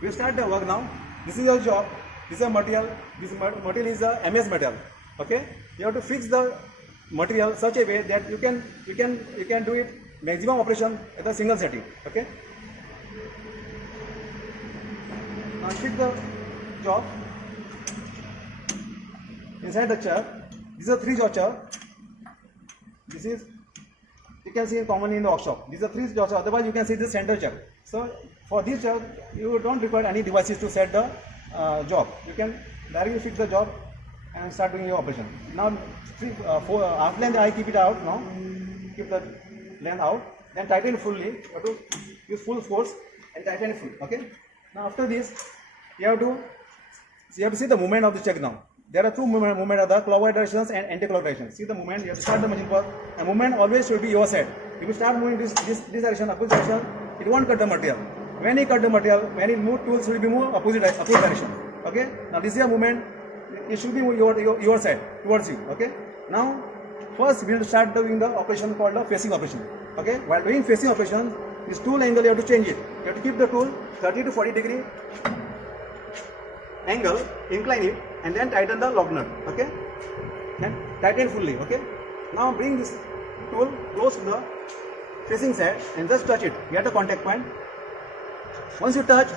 We start the work now. This is your job. This is a material. This material is a MS material. Okay. You have to fix the material such a way that you can do it maximum operation at a single setting. Okay. Now fix the job inside the chair. This is a 3-jaw chair. This is, you can see commonly in the workshop. This is a 3-jaw chair. Otherwise, you can see this center chair. So for this job, you don't require any devices to set the job. You can directly fix the job and start doing your operation. Now, half length I keep it out now. Keep the length out. Then tighten fully. You have to use full force and tighten full. Okay. Now after this, you have to see the movement of the check now. There are two movement of the clockwise directions and anti-clockwise directions. See the movement. You have to start the machine work. And movement always should be your side. If you start moving this direction, opposite direction, it won't cut the material. When you cut the material, when you move tools should be moved opposite direction. Okay. Now this is a movement. It should be your side towards you. Okay. Now first we will start doing the operation called the facing operation. Okay. While doing facing operation, this tool angle you have to change it. You have to keep the tool 30 to 40 degree angle, incline it, and then tighten the lock nut. Okay. And tighten fully. Okay. Now bring this tool close to the facing side and just touch it. Get the contact point. Once you touch,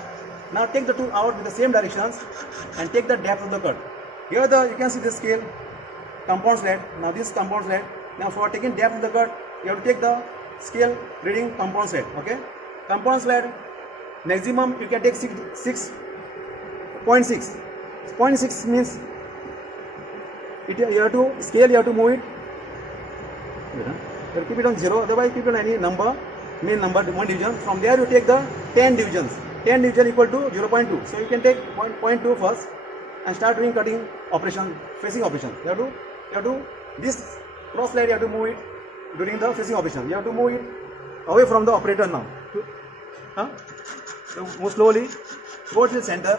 now take the tool out with the same directions and take the depth of the cut. Here you can see the scale, compound sled. Now this compound sled. Now for taking depth of the cut, you have to take the scale reading compound sled. Okay. Compound sled maximum you can take 6.6. 0.6 means you have to scale. You have to move it. You have to keep it on 0. Otherwise, keep it on any number, main number, 1 division. From there, you take the 10 divisions. 10 division equal to 0.2. So you can take 0.2 first and start doing cutting operation, facing operation. You have to this cross slide. You have to move it during the facing operation. You have to move it away from the operator now. So move slowly. Go to the center.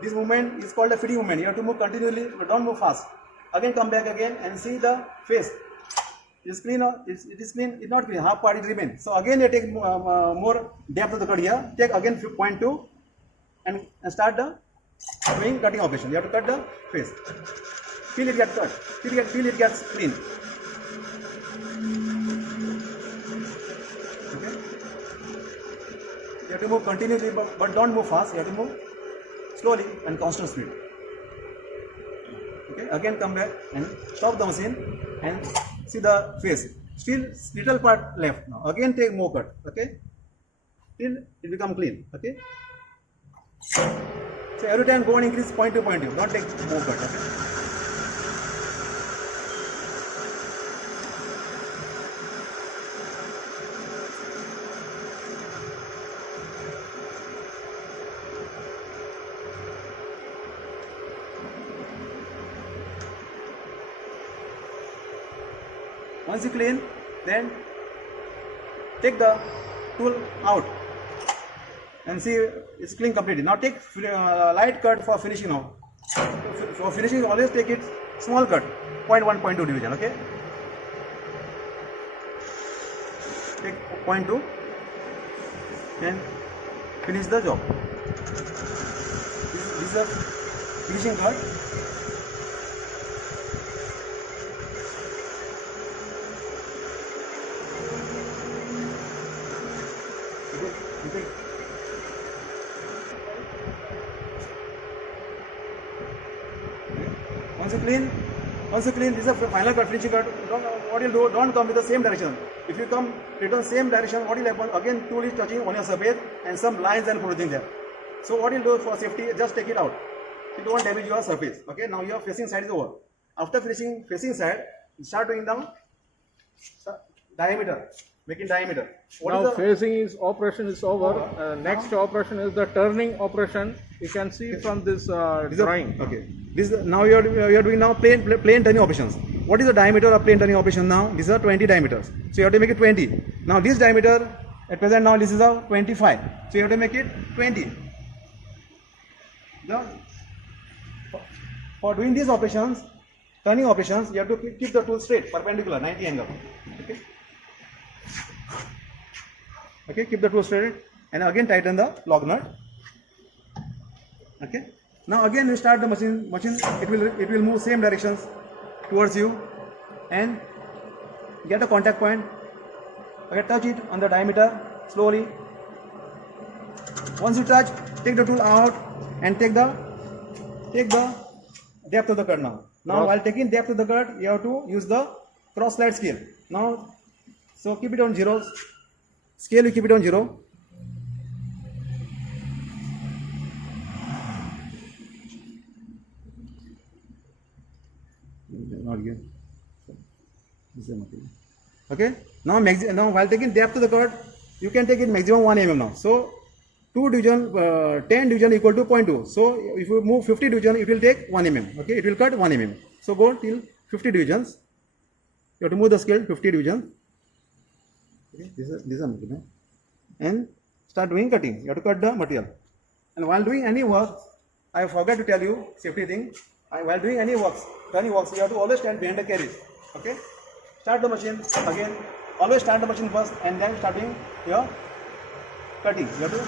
This movement is called a fitting movement. You have to move continually, but don't move fast. Again, come back again and see the face. It is clean. It is clean. It's not clean. Half part it remains. So again, you take more depth of the cut here. Take again 0.2 and start the doing cutting operation. You have to cut the face. Feel it get cut. Feel it gets clean. Okay. You have to move continuously, but don't move fast. You have to move slowly and constant speed. Okay. Again, come back and stop the machine and see the face. Still little part left now. Again, take more cut. Okay. Till it become clean. Okay. So every time go and increase 0.2, 0.2. Don't take more cut. Okay. Once you clean, then take the tool out and see it's clean completely. Now take light cut for finishing now. For finishing, always take it small cut, 0.1, 0.2 division. Okay. Take 0.2 and finish the job. This is the finishing cut. Once you clean, this is a final cut, finishing cut. What you'll do, don't come with the same direction. If you come return same direction, what will happen? Again, tool is touching on your surface and some lines are producing there. So what you'll do for safety, just take it out. You don't damage your surface. Okay, now your facing side is over. After finishing facing side, start doing the diameter. Making diameter. Now facing operation is over. Next operation is the turning operation. You can see from this drawing. Okay. Now you are doing now plain turning operations. What is the diameter of plain turning operation now? These are 20 diameters. So you have to make it 20. Now this diameter at present now this is a 25. So you have to make it 20. For doing these operations, turning operations, you have to keep the tool straight, perpendicular, 90 angle. Okay. Okay, keep the tool straight and again tighten the lock nut. Okay, now again you start the machine. It will move same directions towards you and get a contact point. Okay, touch it on the diameter slowly. Once you touch, take the tool out and take the depth of the cut now. Now while taking depth of the cut, you have to use the cross slide scale. Now, so keep it on 0. Scale you keep it on 0. Not again. Okay. Now while taking depth of the cut, you can take it maximum 1 mm now. So 10 division equal to 0.2. So if you move 50 division, it will take 1 mm. Okay, it will cut 1 mm. So go till 50 divisions. You have to move the scale 50 divisions. Okay, this is a material. And start doing cutting. You have to cut the material. And while doing any work, I forgot to tell you safety thing. While doing any works, you have to always stand behind the carriage. Okay. Start the machine again. Always start the machine first and then starting your cutting. You have to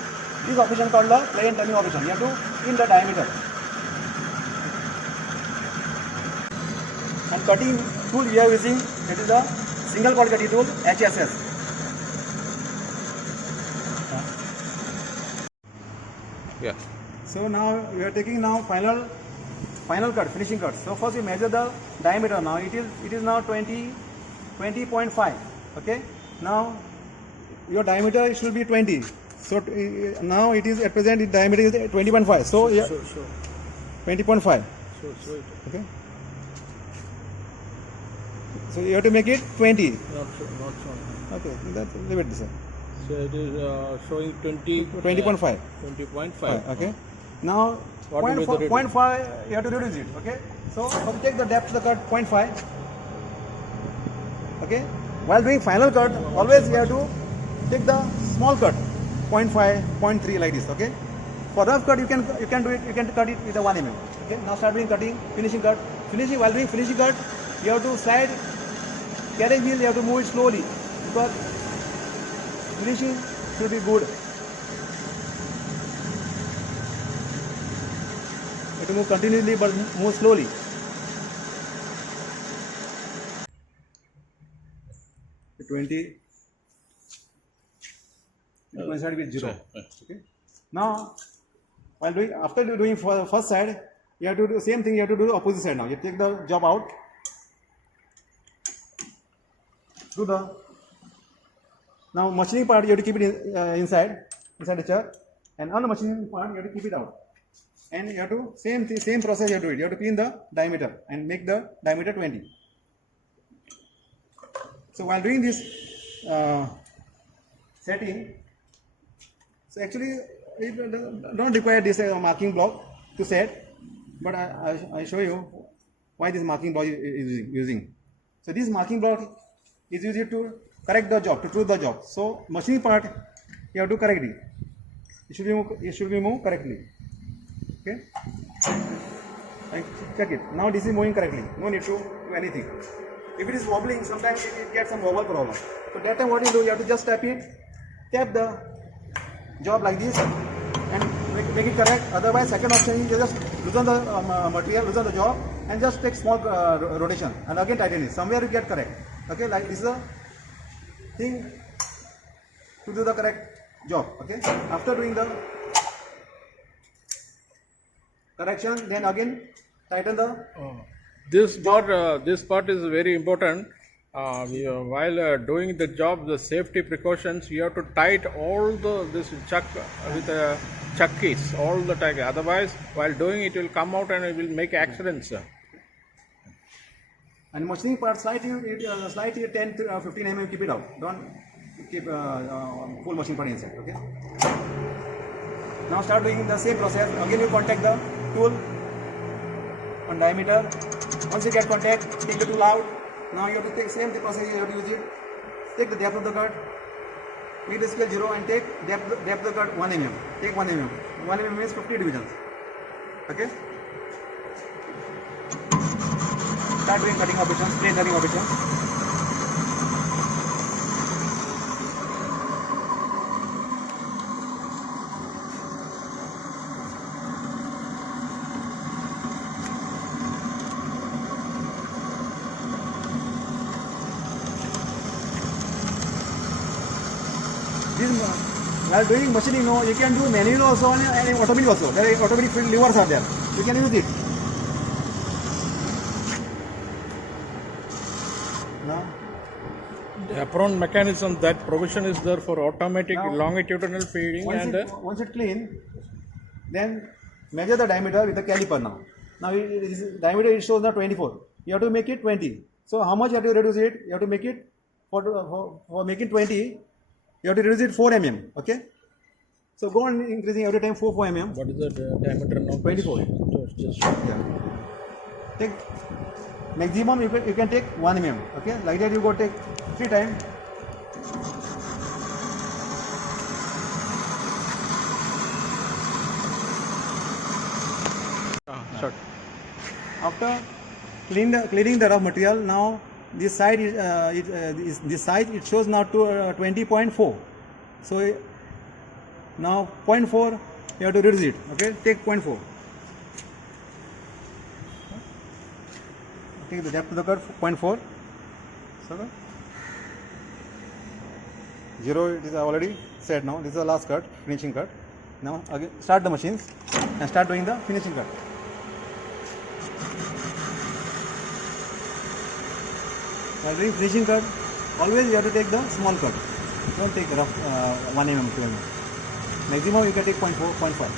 this operation called the plain turning operation. You have to in the diameter. And cutting tool we are using, it is a single cord cutting tool HSS. Yeah. So now we are taking now final cut, finishing cut. So first we measure the diameter. Now it is now 20.5. Okay. Now your diameter should be 20. So now it is at present diameter is 20.5. So yeah, 20.5. Okay. So you have to make it 20. Not so. Okay, that's leave it this. So it is showing 20. 20.5. 20.5. Okay. Now What will be the 0.5 you have to reduce it. Okay. So take the depth of the cut 0.5. Okay. While doing final cut, always you have to take the small cut 0.5, 0.3 like this. Okay. For rough cut you can do it. You can cut it with a 1 mm. Okay. Now start doing cutting, finishing cut. While doing finishing cut, you have to slide carriage wheel. You have to move it slowly because finishing should be good. You have to move continuously but move slowly. The 20. You can start with 0. Okay. Now, while doing after doing for the first side, you have to do the same thing. You have to do the opposite side now. You take the job out. Do the now machining part. You have to keep it inside the chuck, and on the machining part you have to keep it out. And you have to same process you have to do it. You have to clean the diameter and make the diameter 20. So while doing this setting, so actually it don't require this marking block to set, but I show you why this marking block is using. So this marking block is used to correct the job, to truth the job. So machining part you have to correct it. It should be moved correctly. Okay. And check it. Now this is moving correctly. No need to do anything. If it is wobbling, sometimes it gets some wobble problem. So that time what you do, you have to just tap the job like this and make it correct. Otherwise, second option is just loosen the material, loosen the job and just take small rotation and again tighten it. Somewhere you get correct. Okay, like this is a thing to do the correct job. Okay, after doing the correction, then again tighten the. This part is very important. While doing the job, the safety precautions, you have to tight all this chuck with chuck keys, all the time. Otherwise, while doing it will come out and it will make accidents. And machining part slightly 10 to 15 mm keep it out. Don't keep full machine part inside. Okay. Now start doing the same process. Again you contact the tool on diameter. Once you get contact, take the tool out. Now you have to take same process. You have to use it. Take the depth of the cut. Make the scale 0 and take depth of the cut 1 mm. Take 1 mm. 1 mm means 50 divisions. Okay. Start doing cutting operations, plain cutting operations. while doing machining, no, you can do manual also and automatic also. There are automatic levers are there. You can use it. Now, The apron mechanism, that provision is there for automatic Now, longitudinal feeding once it clean, then measure the diameter with the caliper now. Now diameter it shows now 24. You have to make it 20. So how much you have to reduce it? You have to make it for making 20. You have to reduce it 4 mm. Okay. So go on increasing every time 4 mm. what is the diameter now? 24. Just Yeah. Take maximum you can take 1 mm. Okay. Like that you go take 3 times. short. After cleaning the rough material, now this side this size it shows now to 20.4. So now 0.4 you have to reduce it. Okay, take 0.4. Take the depth of the cut 0.4. So 0 it is already set now. This is the last cut, finishing cut. Now again start the machines and start doing the finishing cut. While doing finishing cut, always you have to take the small cut. Don't take rough 1 mm, 2 mm. Maximum you can take 0.4, 0.5.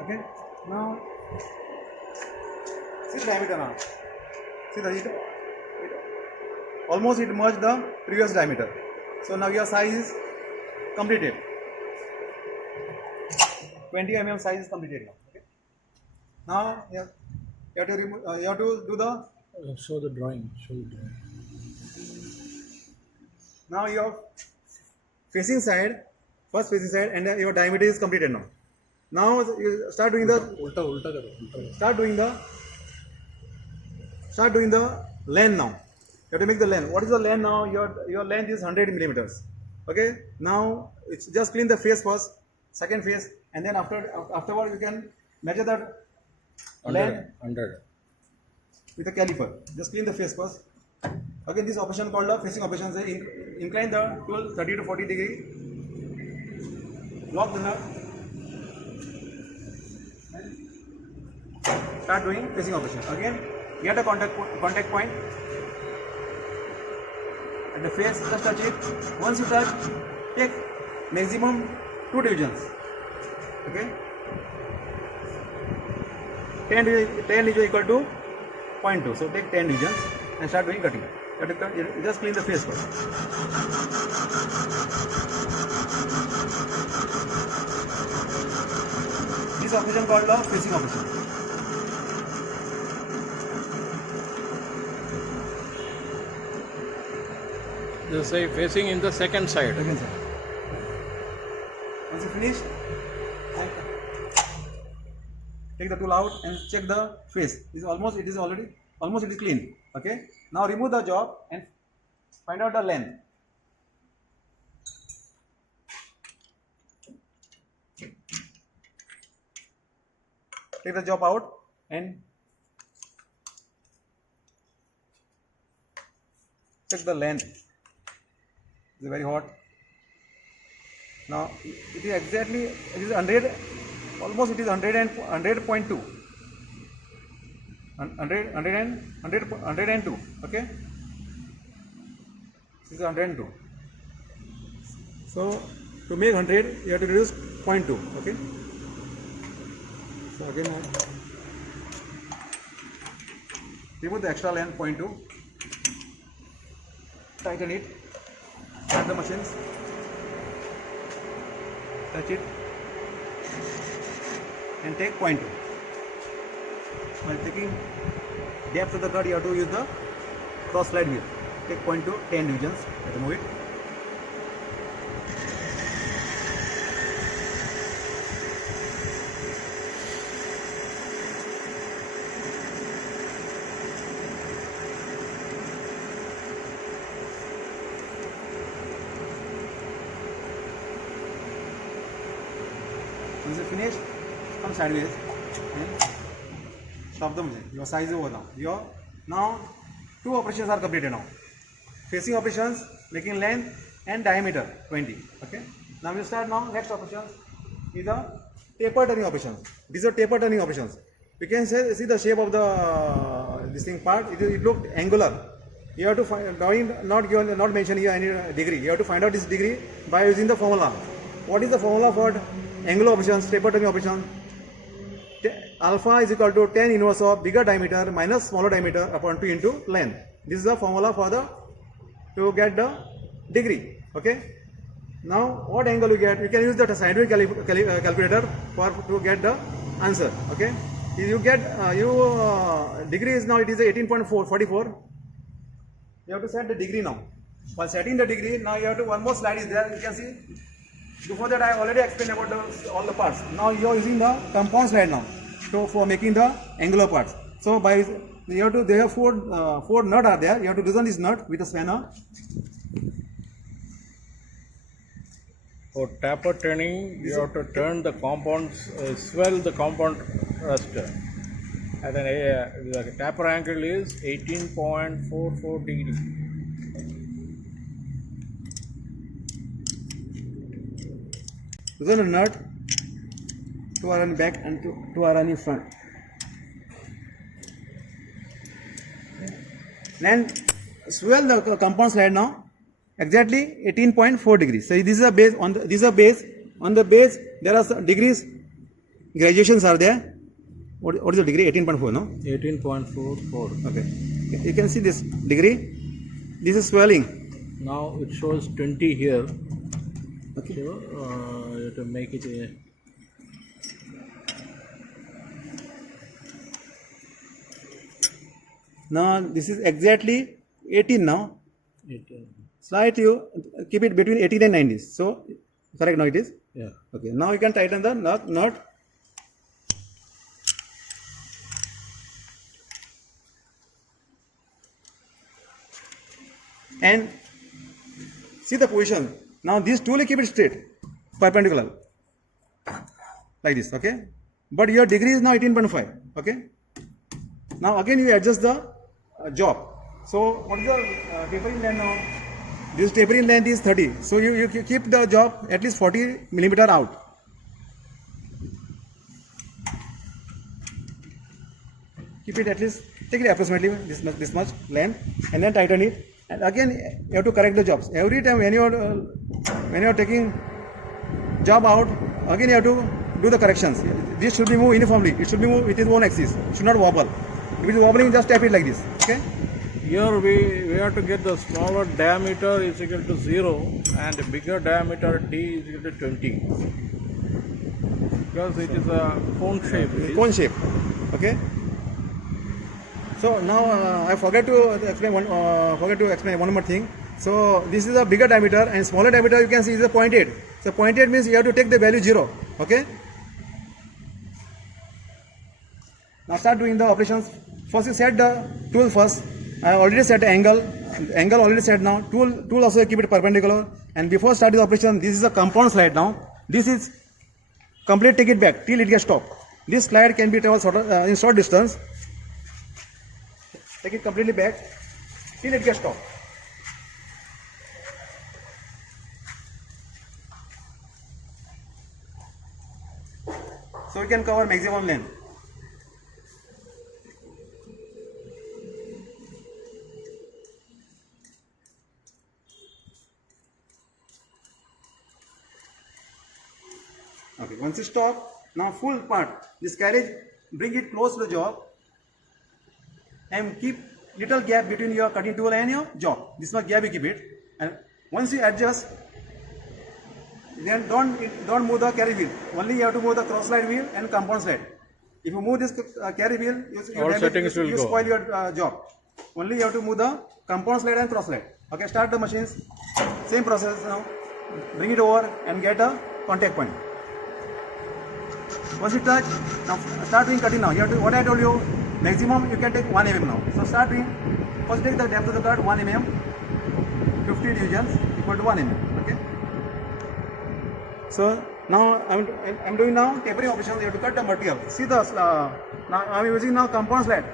Okay, now see the diameter now. See almost it merged the previous diameter. So now your size is completed. 20 mm size is completed now. Okay. Now you have to remove. You have to do the. Show the drawing. Show the drawing. Now your facing side, first facing side, and your diameter is completed now. Now you start doing the start doing the length now. You have to make the length. What is the length now? Your length is 100 millimeters. Okay. Now it's just clean the face first, second face, and then afterward you can measure the length 100. with a caliper. Just clean the face first. Again, this operation called the facing operation. Incline the tool 30 to 40 degree. Lock the nut. Start doing facing operation. Again, get a contact point at the face. Just touch it. Once you touch, take maximum 2 divisions. Okay. 10 is equal to 0.2. So take 10 divisions and start doing cutting. You just clean the face first. This operation called the facing operation. Just say facing in the second side. Second side. Once you finish, take the tool out and check the face. It is clean. Okay. Now remove the job and find out the length. Take the job out and check the length. It is very hot. Now it is 100, almost it is 100.2. 102. Okay. This is 102. So to make 100, you have to reduce 0.2. Okay. So again, remove the extra length 0.2. Tighten it. Start the machines. Touch it and take 0.2. While taking depth of the cut, you have to use the cross slide wheel. take point to 10 divisions. Remove it. Once you finish, come sideways and stop the motion. Your size is over now. Your now two operations are completed now. Facing operations, making length and diameter 20. Okay. Now we start now. Next operation is the taper turning operations. These are taper turning operations. You can see the shape of the this thing part. It looked angular. You have to find not mention here any degree. You have to find out this degree by using the formula. What is the formula for angular operations, taper turning operation? Alpha is equal to 10 inverse of bigger diameter minus smaller diameter upon 2 into length. This is the formula for the to get the degree. Okay. Now what angle you get? You can use the scientific calculator for to get the answer. Okay. You get degree is now it is 18.44. You have to set the degree now. While setting the degree, now you have to one more slide is there. You can see. Before that, I already explained about all the parts. Now you are using the compound slide now for making the angular parts. So by you have to there are four nut are there. You have to loosen this nut with a spanner. For taper turning, you have to turn the compounds, swell the compound thruster. And then the taper angle is 18.44 degrees. Loosen the nut, two are on back and two are on front. Then swell the compound slide now exactly 18.4 degrees. So this is a base on the base there are some degrees graduations are there. What is the degree? 18.4, no? 18.44. Okay. You can see this degree. This is swelling. Now it shows 20 here. Okay. So you have to make it a now this is exactly 18 now. 18. Slight you keep it between 18 and 19. So correct now it is. Yeah. Okay. Now you can tighten the knot. And see the position. Now this tool keep it straight, perpendicular, like this. Okay. But your degree is now 18.5. Okay. Now again you adjust the job. So what is the tapering length now? This tapering length is 30. So you keep the job at least 40 millimeter out. Keep it at least, take it approximately this much length and then tighten it. And again you have to correct the jobs. Every time when you are taking job out, again you have to do the corrections. This should be moved uniformly. It should be moved with its own axis. It should not wobble. If it is wobbling, just tap it like this. Okay. Here we have to get the smaller diameter is equal to 0 and bigger diameter D is equal to 20. Because it is a cone shape. Cone shape. Okay. So now I forget to explain one more thing. So this is a bigger diameter and smaller diameter you can see is a 0.8. So 0.8 means you have to take the value 0. Okay. Now start doing the operations. First you set the tool first. I already set the angle. Angle already set now. Tool also keep it perpendicular. And before starting the operation, this is a compound slide now. This is complete. Take it back till it gets stopped. This slide can be traveled in short distance. Take it completely back till it gets stopped. So we can cover maximum length. Okay, once you stop, now full part, this carriage, bring it close to the job and keep little gap between your cutting tool and your job. This much gap you keep it, and once you adjust, then don't move the carriage wheel. Only you have to move the cross slide wheel and compound slide. If you move this carriage wheel, you All settings will spoil your job. Only you have to move the compound slide and cross slide. Okay, start the machines. Same process now. Bring it over and get a contact point. Once you touch, now start doing cutting now. You have to, what I told you, maximum you can take 1 mm now. So start doing, first take the depth of the cut 1 mm, 50 divisions equal to 1 mm. Okay. So now I'm doing now tapering operation. You have to cut the material. See the now I'm using now compound slide.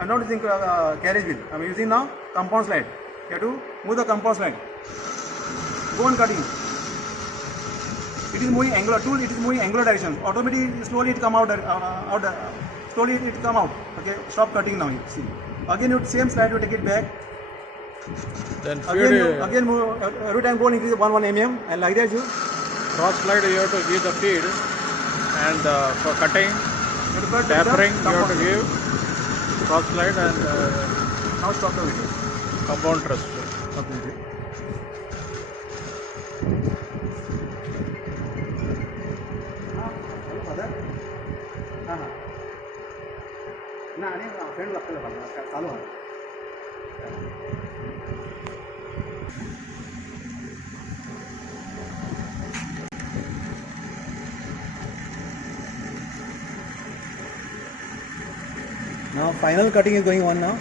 I'm not using carriage wheel. I'm using now compound slide. You have to move the compound slide. Go on cutting. It is moving angular tool. It is moving angular direction. Automatically, slowly it come out. Slowly it come out. Okay. Stop cutting now. See. Again, you same slide. You take it back. Then Again move. Every time go and increase 1 mm and like that you. cross slide you have to give the feed, and for cutting, You have to cut tapering the you have to compound. give cross slide and Now stop the video. compound thrust. Completely. आणि friend लागतं चालू आहे. Now final cutting is going on now.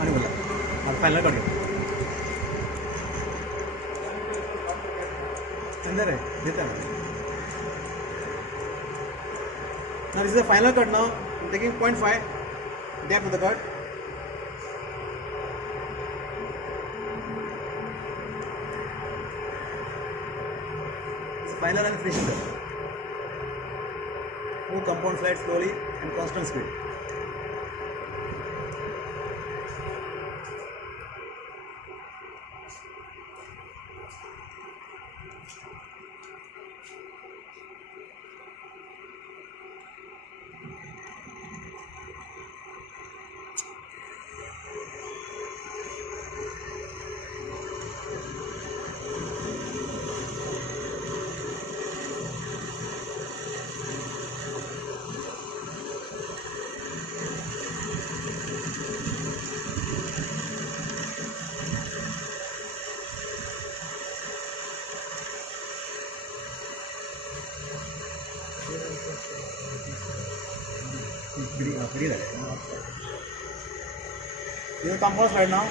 आणि बोला final cut अंदर है देता है. Now this is the final cut now. I'm taking 0.5 depth of the cut. It's final and finishing cut. Move compound slide slowly and constant speed. This is compound slide now.